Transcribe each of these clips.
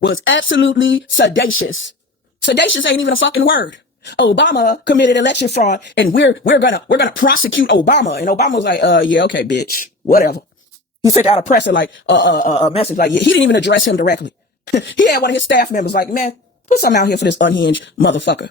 was absolutely sedacious. Sedacious ain't even a fucking word. Obama committed election fraud, and we're gonna prosecute Obama. And Obama was like, yeah, okay, bitch, whatever. He sent out a presser like a message like, yeah, he didn't even address him directly. He had one of his staff members like, man, put something out here for this unhinged motherfucker.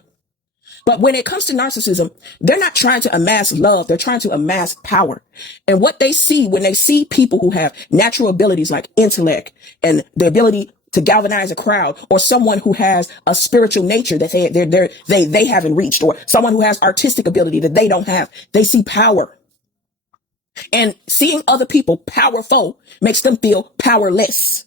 But when it comes to narcissism, they're not trying to amass love. They're trying to amass power. And what they see when they see people who have natural abilities like intellect and the ability to galvanize a crowd, or someone who has a spiritual nature that they haven't reached, or someone who has artistic ability that they don't have, they see power. And seeing other people powerful makes them feel powerless.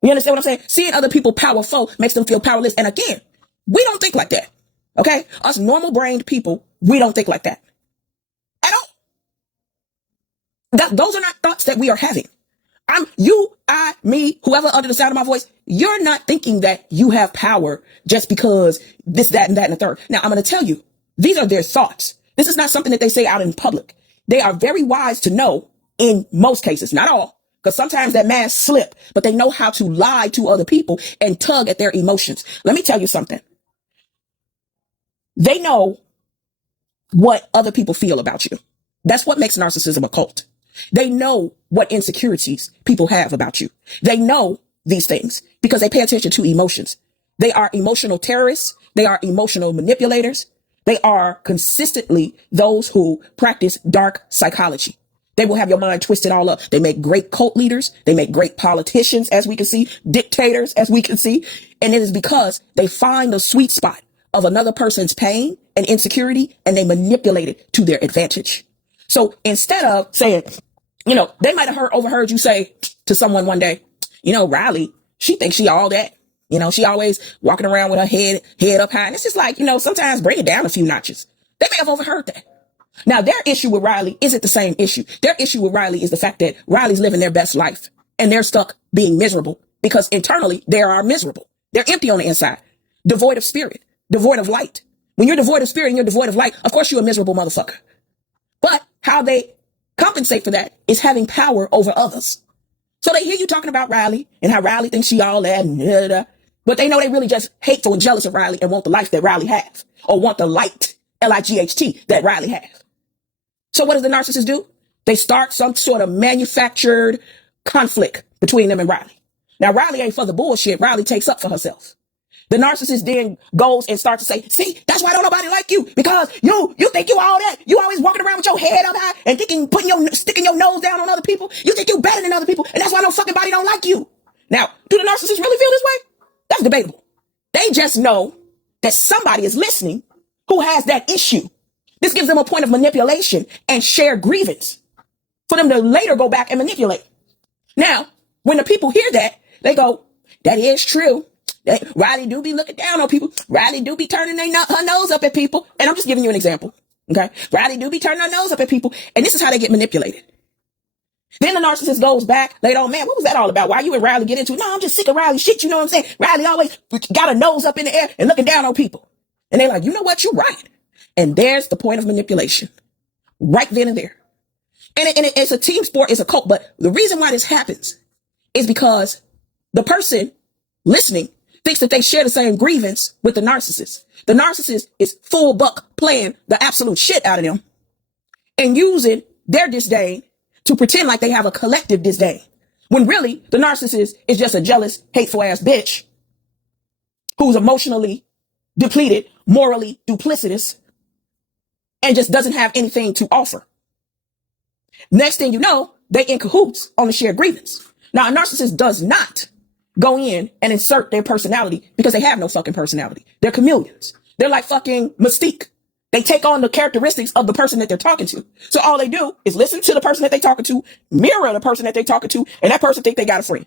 You understand what I'm saying? Seeing other people powerful makes them feel powerless. And again, we don't think like that. Okay? Us normal brained people, we don't think like that at all. Those are not thoughts that we are having. Me, whoever under the sound of my voice, you're not thinking that you have power just because this, that, and the third. Now, I'm going to tell you, these are their thoughts. This is not something that they say out in public. They are very wise to know in most cases, not all, because sometimes that mask slip, but they know how to lie to other people and tug at their emotions. Let me tell you something. They know what other people feel about you. That's what makes narcissism a cult. They know what insecurities people have about you. They know these things because they pay attention to emotions. They are emotional terrorists. They are emotional manipulators. They are consistently those who practice dark psychology. They will have your mind twisted all up. They make great cult leaders. They make great politicians, as we can see, dictators, as we can see. And it is because they find the sweet spot of another person's pain and insecurity, and they manipulate it to their advantage. So instead of saying, they might have overheard you say to someone one day, Riley, she thinks she all that. She always walking around with her head up high. And it's just like, sometimes bring it down a few notches. They may have overheard that. Now, their issue with Riley isn't the same issue. Their issue with Riley is the fact that Riley's living their best life and they're stuck being miserable because internally they are miserable. They're empty on the inside, devoid of spirit, devoid of light. When you're devoid of spirit and you're devoid of light, of course you're a miserable motherfucker. But how they compensate for that is having power over others. So they hear you talking about Riley and how Riley thinks she all that, and but they know they really just hateful and jealous of Riley and want the life that Riley has, or want the light, L-I-G-H-T, that Riley has. So what does the narcissist do? They start some sort of manufactured conflict between them and Riley. Now, Riley ain't for the bullshit. Riley takes up for herself. The narcissist then goes and starts to say, see, that's why don't nobody like you, because you think you all that. You always walking around with your head up high and sticking your nose down on other people. You think you better than other people, and that's why no fucking body don't like you. Now, do the narcissists really feel this way? That's debatable. They just know that somebody is listening who has that issue. This gives them a point of manipulation and shared grievance for them to later go back and manipulate. Now, when the people hear that, they go, that is true. Riley do be looking down on people. Riley do be turning her nose up at people. And I'm just giving you an example. Okay. Riley do be turning her nose up at people. And this is how they get manipulated. Then the narcissist goes back later on, man, what was that all about? Why you and Riley get into it? No, I'm just sick of Riley shit. You know what I'm saying? Riley always got a nose up in the air and looking down on people. And they're like, you know what? You're right. And there's the point of manipulation right then and there. And it's a team sport. It's a cult. But the reason why this happens is because the person listening thinks that they share the same grievance with the narcissist. The narcissist is full buck playing the absolute shit out of them and using their disdain to pretend like they have a collective disdain, when really the narcissist is just a jealous, hateful ass bitch who's emotionally depleted, morally duplicitous, and just doesn't have anything to offer. Next thing you know, they in cahoots on the shared grievance. Now, a narcissist does not go in and insert their personality because they have no fucking personality. They're chameleons. They're like fucking Mystique. They take on the characteristics of the person that they're talking to. So all they do is listen to the person that they're talking to, mirror the person that they're talking to, and that person think they got a friend.